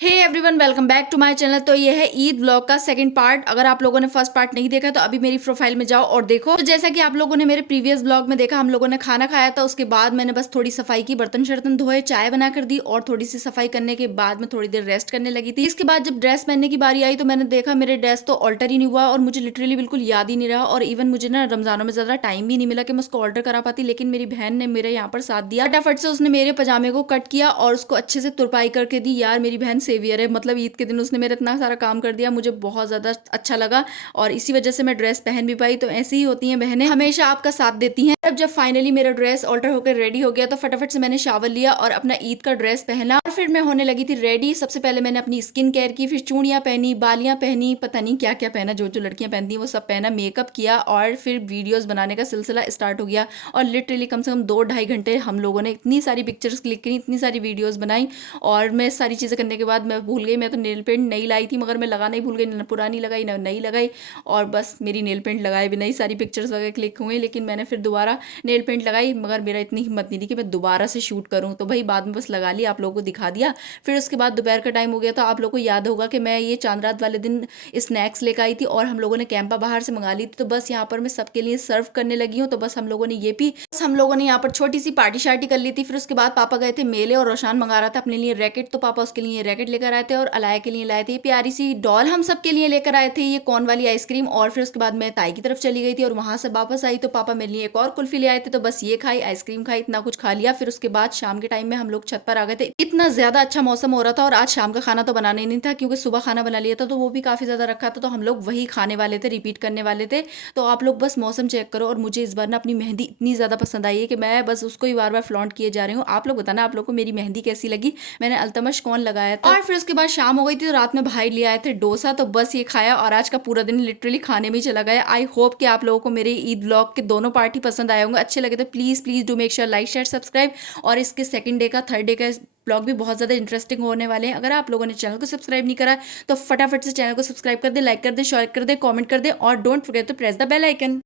Hey everyone, welcome back to my channel. तो ये है ईद ब्लॉग का सेकंड पार्ट। अगर आप लोगों ने फर्स्ट पार्ट नहीं देखा तो अभी मेरी प्रोफाइल में जाओ और देखो। तो जैसा कि आप लोगों ने मेरे प्रीवियस ब्लॉग में देखा, हम लोगों ने खाना खाया था। उसके बाद मैंने बस थोड़ी सफाई की, बर्तन शर्तन धोए, चाय बना कर दी और थोड़ी सी सफाई करने के बाद मैं थोड़ी देर रेस्ट करने लगी थी। इसके बाद जब ड्रेस पहनने की बारी आई तो मैंने देखा मेरे ड्रेस तो ऑल्टर ही नहीं हुआ और मुझे लिटरली बिल्कुल याद ही नहीं रहा। और इवन मुझे ना रमजानों में ज्यादा टाइम भी नहीं मिला कि मैं उसको ऑल्टर करा पाती। लेकिन मेरी बहन ने मेरे यहाँ पर साथ दिया, फटाफट से उसने मेरे पजामे को कट किया और उसको अच्छे से तुरपाई करके दी। यार मेरी बहन सेवियर है, मतलब ईद के दिन उसने मेरा इतना सारा काम कर दिया, मुझे बहुत ज़्यादा अच्छा लगा और इसी वजह से मैं ड्रेस पहन भी पाई। तो ऐसी ही होती हैं बहनें, हमेशा आपका साथ देती हैं। अब जब फाइनली मेरा ड्रेस ऑल्टर होकर रेडी हो गया तो फटाफट से मैंने शावर लिया और अपना ईद का ड्रेस पहना और फिर मैं होने लगी थी रेडी। सबसे पहले मैंने अपनी स्किन केयर की, फिर चूड़ियाँ पहनी, बालियाँ पहनी, पता नहीं क्या क्या पहना, जो जो लड़कियाँ पहनती हैं वो सब पहना, मेकअप किया और फिर वीडियोस बनाने का सिलसिला स्टार्ट हो गया। और लिटरली कम से कम 2-2.5 घंटे हम लोगों ने इतनी सारी पिक्चर्स क्लिक करी, इतनी सारी वीडियोस बनाई। और मैं सारी चीज़ें करने के बाद मैं भूल गई, मैं तो नेल पेंट नई लाई थी मगर मैं लगाना ही भूल गई, ना पुरानी लगाई ना नई लगाई। और बस मेरी नेल पेंट लगाए बिना ही सारी पिक्चर्स वगैरह क्लिक हुए। लेकिन मैंने फिर दोबारा नेल पेंट लगाई मगर मेरा इतनी हिम्मत नहीं थी कि मैं दोबारा से शूट करूँ, तो भाई बाद में बस लगा लिया, आप लोगों को दिखा दिया। फिर उसके बाद दोपहर का टाइम हो गया। तो आप लोगों को याद होगा कि मैं ये चांद रात वाले दिन स्नैक्स लेकर आई थी और हम लोगों ने कैंपा बाहर से मंगा ली थी। तो बस यहाँ पर मैं सबके लिए सर्व करने लगी हूँ। तो बस हम लोगों ने ये भी, बस हम लोगों ने यहाँ पर छोटी सी पार्टी शार्टी कर ली थी। फिर उसके बाद पापा गए थे मेले और रोशान मंगा रहा था अपने लिए रैकेट, तो पापा उसके लिए रैकेट लेकर आए थे और अलाया के लिए लाए थे प्यारी सी डॉल, हम सबके लिए लेकर आए थे ये कॉर्न वाली आइसक्रीम। और फिर उसके बाद मैं ताई की तरफ चली गई थी और वहां से वापस आई तो पापा मेरे लिए एक और कुल्फी ले आए थे। तो बस ये खाई, आइसक्रीम खाई, इतना कुछ खा लिया। फिर उसके बाद शाम के टाइम में हम लोग छत पर आ गए थे। इतना ज्यादा अच्छा मौसम हो रहा था और आज शाम का खाना तो बनाना ही नहीं था क्योंकि सुबह खाना बना लिया था तो वो भी काफी ज्यादा रखा था, तो हम लोग वही खाने वाले थे, रिपीट करने वाले थे। तो आप लोग बस मौसम चेक करो। और मुझे इस बार ना अपनी मेहंदी इतनी ज्यादा पसंद आई है कि मैं बस उसको ही बार बार फ्लॉन्ट किए जा रही हूँ। आप लोग बताना आप लोग को मेरी मेहंदी कैसी लगी, मैंने अल्तमश कौन लगाया था। और फिर उसके बाद शाम हो गई थी तो रात में भाई ले आए थे डोसा, तो बस ये खाया और आज का पूरा दिन लिटरली खाने में ही चला गया। आई होप कि आप लोगों को मेरे ईद व्लॉग के दोनों पार्ट ही पसंद आए होंगे, अच्छे लगे तो please please do make sure like share subscribe. और इसके सेकंड डे का, थर्ड डे का ब्लॉग भी बहुत ज़्यादा इंटरेस्टिंग होने वाले हैं। अगर आप लोगों ने चैनल को सब्सक्राइब नहीं करा तो फटाफट से चैनल को सब्सक्राइब कर दे, लाइक कर दे, शेयर कर दे, कमेंट कर दे और don't forget to press the bell icon.